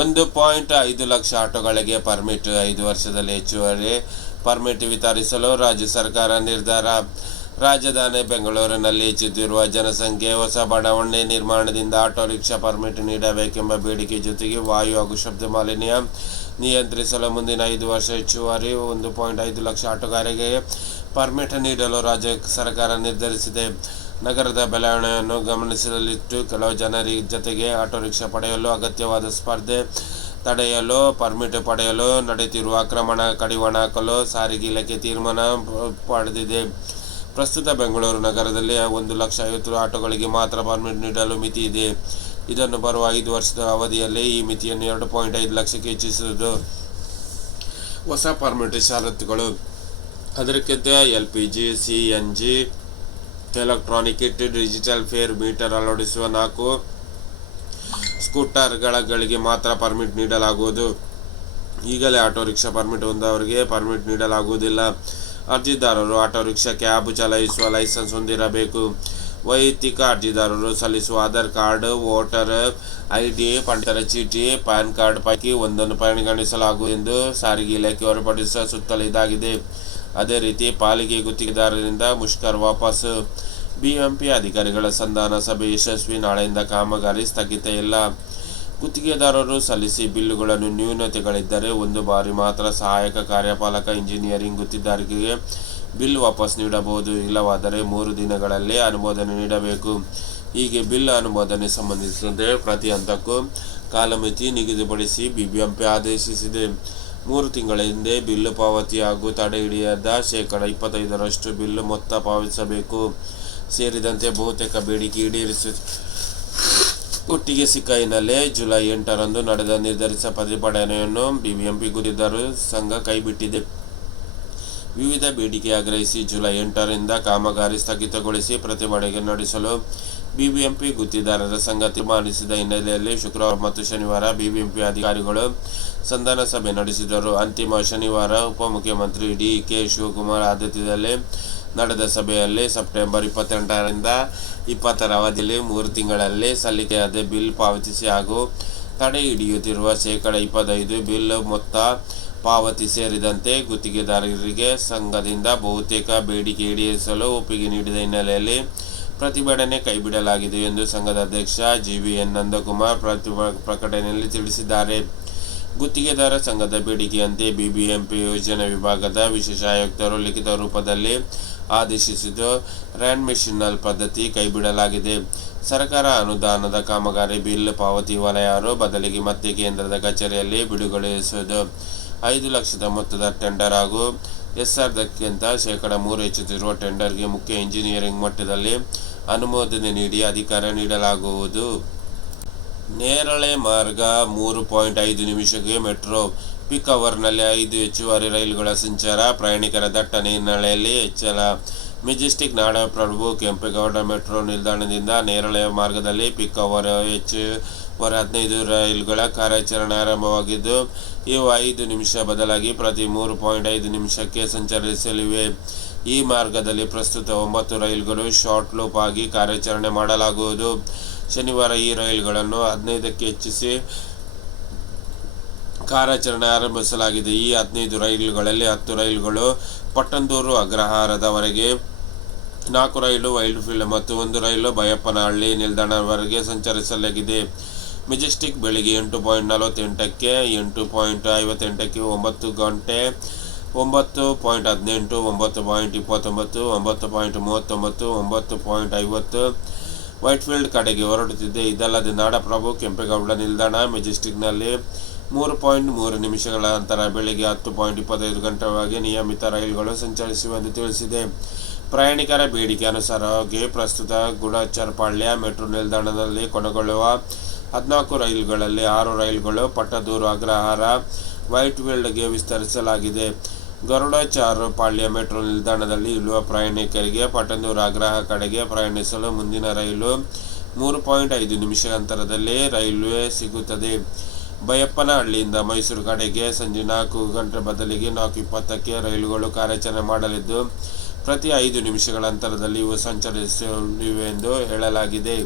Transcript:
ಒಂದು ಪಾಯಿಂಟ್ ಐದು ಲಕ್ಷ ಆಟೋಗಳಿಗೆ ಪರ್ಮಿಟ್, ಐದು ವರ್ಷದಲ್ಲಿ ಹೆಚ್ಚುವರಿ ಪರ್ಮಿಟ್ ವಿತರಿಸಲು ರಾಜ್ಯ ಸರ್ಕಾರ ನಿರ್ಧಾರ. ರಾಜಧಾನಿ ಬೆಂಗಳೂರಿನಲ್ಲಿ ಹೆಚ್ಚುತ್ತಿರುವ ಜನಸಂಖ್ಯೆ, ಹೊಸ ಬಡಾವಣೆ ನಿರ್ಮಾಣದಿಂದ ಆಟೋ ರಿಕ್ಷಾ ಪರ್ಮಿಟ್ ನೀಡಬೇಕೆಂಬ ಬೇಡಿಕೆ ಜೊತೆಗೆ ವಾಯು ಹಾಗೂ ಶಬ್ದ ಮಾಲಿನ್ಯ ನಿಯಂತ್ರಿಸಲು ಮುಂದಿನ ಐದು ವರ್ಷ ಹೆಚ್ಚುವರಿ ಒಂದು ಪಾಯಿಂಟ್ ಐದು ಲಕ್ಷ ಆಟೋಗಾರಿಗೆ ಪರ್ಮಿಟ್ ನೀಡಲು ರಾಜ್ಯ ಸರ್ಕಾರ ನಿರ್ಧರಿಸಿದೆ. ನಗರದ ಬೆಳವಣಿಗೆಯನ್ನು ಗಮನಿಸಲಿಟ್ಟು ಕೆಲವು ಜನರ ಜೊತೆಗೆ ಆಟೋ ರಿಕ್ಷಾ ಪಡೆಯಲು ಅಗತ್ಯವಾದ ಸ್ಪರ್ಧೆ ತಡೆಯಲು, ಪರ್ಮಿಟ್ ಪಡೆಯಲು ನಡೆಯುತ್ತಿರುವ ಆಕ್ರಮಣ, ಕಡಿವಾಣ ಹಾಕಲು ಸಾರಿಗೆ ಇಲಾಖೆ ತೀರ್ಮಾನ ಪಡೆದಿದೆ. ಪ್ರಸ್ತುತ ಬೆಂಗಳೂರು ನಗರದಲ್ಲಿ ಒಂದು ಲಕ್ಷ ಐವತ್ತು ಆಟೋಗಳಿಗೆ ಮಾತ್ರ ಪರ್ಮಿಟ್ ನೀಡಲು ಮಿತಿ ಇದೆ. ಇದನ್ನು ಬರುವ ಐದು ವರ್ಷದ ಅವಧಿಯಲ್ಲಿ ಈ ಮಿತಿಯನ್ನು ಎರಡು ಪಾಯಿಂಟ್ ಐದು ಲಕ್ಷಕ್ಕೆ ಹೆಚ್ಚಿಸುವುದು ಹೊಸ ಪರ್ಮಿಟ್ ಷರತ್ತುಗಳು. ಅದಕ್ಕಿಂತ L P G, C N G electronic kit digital fare, meter ಅಳವಡಿಸುವ ನಾಲ್ಕು ಸ್ಕೂಟರ್ಗಳಿಗೆ ಮಾತ್ರ ಪರ್ಮಿಟ್ ನೀಡಲಾಗುವುದು. ಈಗಲೇ ಆಟೋ ರಿಕ್ಷಾ ಪರ್ಮಿಟ್ ಹೊಂದವರಿಗೆ ಪರ್ಮಿಟ್ ನೀಡಲಾಗುವುದಿಲ್ಲ. ಅರ್ಜಿದಾರರು ಆಟೋ ರಿಕ್ಷಾ ಕ್ಯಾಬ್ ಚಲಾಯಿಸುವ ಲೈಸೆನ್ಸ್ ಹೊಂದಿರಬೇಕು. ವೈಯಕ್ತಿಕ ಅರ್ಜಿದಾರರು ಸಲ್ಲಿಸುವ Aadhaar card, voter I D ಪಡಿತರ ಚೀಟಿ, ಪ್ಯಾನ್ ಕಾರ್ಡ್ ಪೈಕಿ ಒಂದನ್ನು ಪರಿಗಣಿಸಲಾಗುವುದು ಎಂದು ಸಾರಿಗೆ ಇಲಾಖೆ ಹೊರಪಡಿಸುವ ಸುತ್ತಲೂ ಇದಾಗಿದೆ. ಅದೇ ರೀತಿ ಪಾಲಿಕೆ ಗುತ್ತಿಗೆದಾರರಿಂದ ಮುಷ್ಕರ್ ವಾಪಸ್. ಬಿಎಂಪಿ ಅಧಿಕಾರಿಗಳ ಸಂಧಾನ ಸಭೆ ಯಶಸ್ವಿ, ನಾಳೆಯಿಂದ ಕಾಮಗಾರಿ ಸ್ಥಗಿತ. ಇಲ್ಲ ಗುತ್ತಿಗೆದಾರರು ಸಲ್ಲಿಸಿ ಬಿಲ್ಲುಗಳನ್ನು ನ್ಯೂನತೆಗಳಿದ್ದರೆ ಒಂದು ಬಾರಿ ಮಾತ್ರ ಸಹಾಯಕ ಕಾರ್ಯಪಾಲಕ ಇಂಜಿನಿಯರಿಂಗ್ ಗುತ್ತಿಗೆದಾರರಿಗೆ ಬಿಲ್ ವಾಪಸ್ ನೀಡಬಹುದು. ಇಲ್ಲವಾದರೆ ಮೂರು ದಿನಗಳಲ್ಲಿ ಅನುಮೋದನೆ ನೀಡಬೇಕು. ಹೀಗೆ ಬಿಲ್ ಅನುಮೋದನೆ ಸಂಬಂಧಿಸಿದಂತೆ ಪ್ರತಿ ಹಂತಕ್ಕೂ ಕಾಲಮಿತಿ ನಿಗದಿಪಡಿಸಿ ಬಿಬಿಎಂಪಿ ಆದೇಶಿಸಿದೆ. ಮೂರು ತಿಂಗಳ ಹಿಂದೆ ಬಿಲ್ಲು ಪಾವತಿ ಹಾಗೂ ತಡೆ ಹಿಡಿಯದ ಶೇಕಡ ಇಪ್ಪತ್ತೈದರಷ್ಟು ಬಿಲ್ಲು ಮೊತ್ತ ಪಾವತಿಸಬೇಕು. ಸೇರಿದಂತೆ ಬಹುತೇಕ ಬೇಡಿಕೆ ಈಡೇರಿಸಿ, ಒಟ್ಟಿಗೆ ಸಿಕ್ಕ ಹಿನ್ನೆಲೆ ಜುಲೈ ಎಂಟರಂದು ನಡೆದ ನಿರ್ಧರಿಸಿದ ಪ್ರತಿಭಟನೆಯನ್ನು ಬಿಬಿಎಂಪಿ ಗುರಿದಾರರು ಸಂಘ ಕೈಬಿಟ್ಟಿದೆ. ವಿವಿಧ ಬೇಡಿಕೆ ಆಗ್ರಹಿಸಿ ಜುಲೈ ಎಂಟರಿಂದ ಕಾಮಗಾರಿ ಸ್ಥಗಿತಗೊಳಿಸಿ ಪ್ರತಿಭಟನೆ ನಡೆಸಲು ಬಿಬಿಎಂಪಿ ಗುತ್ತಿದಾರರ ಸಂಘ ತೀರ್ಮಾನಿಸಿದ ಹಿನ್ನೆಲೆಯಲ್ಲಿ ಶುಕ್ರವಾರ ಮತ್ತು ಶನಿವಾರ ಬಿಬಿಎಂಪಿ ಅಧಿಕಾರಿಗಳು ಸಂಧಾನ ಸಭೆ ನಡೆಸಿದರು. ಅಂತಿಮ ಶನಿವಾರ ಉಪಮುಖ್ಯಮಂತ್ರಿ ಡಿ ಕೆ ಶಿವಕುಮಾರ್ ಆದ್ಯತೆಯಲ್ಲಿ ನಡೆದ ಸಭೆಯಲ್ಲಿ ಸೆಪ್ಟೆಂಬರ್ ಇಪ್ಪತ್ತೆಂಟರಿಂದ ಇಪ್ಪತ್ತರ ಅವಧಿಯಲ್ಲಿ ಮೂರು ತಿಂಗಳಲ್ಲಿ ಸಲ್ಲಿಕೆಯಾದ ಬಿಲ್ ಪಾವತಿಸಿ ಹಾಗೂ ತಡೆ ಹಿಡಿಯುತ್ತಿರುವ ಶೇಕಡಾ ಇಪ್ಪತ್ತೈದು ಬಿಲ್ ಮೊತ್ತ ಪಾವತಿ ಸೇರಿದಂತೆ ಗುತ್ತಿಗೆದಾರರಿಗೆ ಸಂಘದಿಂದ ಬಹುತೇಕ ಬೇಡಿಕೆ ಈಡೇರಿಸಲು ಒಪ್ಪಿಗೆ ನೀಡಿದ ಹಿನ್ನೆಲೆಯಲ್ಲಿ ಪ್ರತಿಭಟನೆ ಕೈಬಿಡಲಾಗಿದೆ ಎಂದು ಸಂಘದ ಅಧ್ಯಕ್ಷ ಜಿ ವಿ ಎನ್ ನಂದಕುಮಾರ್ ಪ್ರಕಟಣೆಯಲ್ಲಿ ತಿಳಿಸಿದ್ದಾರೆ. ಗುತ್ತಿಗೆದಾರ ಸಂಘದ ಬೇಡಿಕೆಯಂತೆ ಬಿಬಿಎಂಪಿ ಯೋಜನಾ ವಿಭಾಗದ ವಿಶೇಷ ಆಯುಕ್ತರು ಲಿಖಿತ ರೂಪದಲ್ಲಿ ಆದೇಶಿಸಿದ್ದು ರ್ಯಾಂಡ್ ಮಿಷಿನಲ್ ಪದ್ಧತಿ ಕೈಬಿಡಲಾಗಿದೆ. ಸರ್ಕಾರ ಅನುದಾನದ ಕಾಮಗಾರಿ ಬಿಲ್ ಪಾವತಿ ವಲಯರು ಬದಲಿಗೆ ಮತ್ತೆ ಕೇಂದ್ರದ ಕಚೇರಿಯಲ್ಲಿ ಬಿಡುಗಡೆಸುವುದು ಐದು ಲಕ್ಷದ ಮೊತ್ತದ ಟೆಂಡರ್ ಹಾಗೂ ಎಸ್ಆರ್ದಕ್ಕಿಂತ ಶೇಕಡ ಮೂರು ಹೆಚ್ಚುತ್ತಿರುವ ಟೆಂಡರ್ಗೆ ಮುಖ್ಯ ಇಂಜಿನಿಯರಿಂಗ್ ಮಟ್ಟದಲ್ಲಿ ಅನುಮೋದನೆ ನೀಡಿ ಅಧಿಕಾರ ನೀಡಲಾಗುವುದು. ನೇರಳೆ ಮಾರ್ಗ ಮೂರು ಪಾಯಿಂಟ್ ಐದು ನಿಮಿಷಕ್ಕೆ ಮೆಟ್ರೋ ಪಿಕ್ ಅವರ್ನಲ್ಲಿ ಐದು ಹೆಚ್ಚುವರಿ ರೈಲುಗಳ ಸಂಚಾರ, ಪ್ರಯಾಣಿಕರ ದಟ್ಟಣೆ ಹಿನ್ನೆಲೆಯಲ್ಲಿ ಹೆಚ್ಚಳ. ಮೆಜೆಸ್ಟಿಕ್ ನಾಡಪ್ರಭು ಕೆಂಪೇಗೌಡ ಮೆಟ್ರೋ ನಿಲ್ದಾಣದಿಂದ ನೇರಳೆ ಮಾರ್ಗದಲ್ಲಿ ಪಿಕ್ ಅವರ್ ಹೆಚ್ಚುವರಿ ಹದಿನೈದು ರೈಲುಗಳ ಕಾರ್ಯಾಚರಣೆ ಆರಂಭವಾಗಿದ್ದು ಇವು ಐದು ನಿಮಿಷ ಬದಲಾಗಿ ಪ್ರತಿ ಮೂರು ಪಾಯಿಂಟ್ ಐದು ನಿಮಿಷಕ್ಕೆ ಸಂಚರಿಸಲಿವೆ. ಈ ಮಾರ್ಗದಲ್ಲಿ ಪ್ರಸ್ತುತ ಒಂಬತ್ತು ರೈಲುಗಳು ಶಾರ್ಟ್ ಲೂಪ್ ಆಗಿ ಕಾರ್ಯಾಚರಣೆ ಮಾಡಲಾಗುವುದು. ಶನಿವಾರ ಈ ರೈಲುಗಳನ್ನು ಹದಿನೈದಕ್ಕೆ ಹೆಚ್ಚಿಸಿ ಕಾರ್ಯಾಚರಣೆ ಆರಂಭಿಸಲಾಗಿದೆ. ಈ ಹದಿನೈದು ರೈಲುಗಳಲ್ಲಿ ಹತ್ತು ರೈಲುಗಳು ಪಟ್ಟಂದೂರು, ಅಗ್ರಹಾರದವರೆಗೆ, ನಾಲ್ಕು ರೈಲು ವೈಲ್ಡ್ ಫೀಲ್ಡ್ ಮತ್ತು ಒಂದು ರೈಲು ಬಯಪ್ಪನಹಳ್ಳಿ ನಿಲ್ದಾಣವರೆಗೆ ಸಂಚರಿಸಲಾಗಿದೆ. ಮೆಜೆಸ್ಟಿಕ್ ಬೆಳಿಗ್ಗೆ ಎಂಟು ಪಾಯಿಂಟ್ ನಲವತ್ತೆಂಟಕ್ಕೆ, ಎಂಟು ಪಾಯಿಂಟ್ ಐವತ್ತೆಂಟಕ್ಕೆ ಒಂಬತ್ತು ಗಂಟೆ, ಒಂಬತ್ತು ಪಾಯಿಂಟ್ ಹದಿನೆಂಟು, ಒಂಬತ್ತು ಪಾಯಿಂಟ್ ಇಪ್ಪತ್ತೊಂಬತ್ತು, ಒಂಬತ್ತು ಪಾಯಿಂಟ್ ಮೂವತ್ತೊಂಬತ್ತು, ಒಂಬತ್ತು ಪಾಯಿಂಟ್ ಐವತ್ತು. ವೈಟ್ಫೀಲ್ಡ್ ಕಡೆಗೆ ಹೊರಡುತ್ತಿದೆ ಇದಲ್ಲದೆ ನಾಡಪ್ರಭು ಕೆಂಪೇಗೌಡ ನಿಲ್ದಾಣ ಮೆಜೆಸ್ಟಿಕ್ನಲ್ಲಿ ಮೂರು ಪಾಯಿಂಟ್ ಮೂರು ನಿಮಿಷಗಳ ನಂತರ ಬೆಳಿಗ್ಗೆ ಹತ್ತು ಪಾಯಿಂಟ್ ಇಪ್ಪತ್ತೈದು ಗಂಟೆವರೆಗೆ ನಿಯಮಿತ ರೈಲುಗಳು ಸಂಚರಿಸಿವೆ ಎಂದು ತಿಳಿಸಿದೆ. ಪ್ರಯಾಣಿಕರ ಬೇಡಿಕೆ ಅನುಸಾರವಾಗಿ ಪ್ರಸ್ತುತ ಗುಡಚರ್ಪಾಳ್ಯ ಮೆಟ್ರೋ ನಿಲ್ದಾಣದಲ್ಲಿ ಕೊನೆಗೊಳ್ಳುವ ಹದಿನಾಲ್ಕು ರೈಲುಗಳಲ್ಲಿ ಆರು ರೈಲುಗಳು ಪಟ್ಟದೂರು ಅಗ್ರಹಾರ ವೈಟ್ಫೀಲ್ಡ್ಗೆ ವಿಸ್ತರಿಸಲಾಗಿದೆ. ಗರುಡಚಾರಪಾಳ್ಯ ಮೆಟ್ರೋ ನಿಲ್ದಾಣದಲ್ಲಿ ಇರುವ ಪ್ರಯಾಣಿಕರಿಗೆ ಪಟ್ಟದೂರು ಆಗ್ರಹ ಕಡೆಗೆ ಪ್ರಯಾಣಿಸಲು ಮುಂದಿನ ರೈಲು ಮೂರು ಪಾಯಿಂಟ್ ಐದು ನಿಮಿಷ ಅಂತರದಲ್ಲಿ ರೈಲ್ವೆ ಸಿಗುತ್ತದೆ. ಬೈಯಪ್ಪನಹಳ್ಳಿಯಿಂದ ಮೈಸೂರು ಕಡೆಗೆ ಸಂಜೆ ನಾಲ್ಕು ಗಂಟೆ ಬದಲಿಗೆ ನಾಲ್ಕು ಇಪ್ಪತ್ತಕ್ಕೆ ರೈಲುಗಳು ಕಾರ್ಯಾಚರಣೆ ಮಾಡಲಿದ್ದು, ಪ್ರತಿ ಐದು ನಿಮಿಷಗಳ ಅಂತರದಲ್ಲಿ ಇವು ಸಂಚರಿಸಲಿವೆ ಎಂದು ಹೇಳಲಾಗಿದೆ.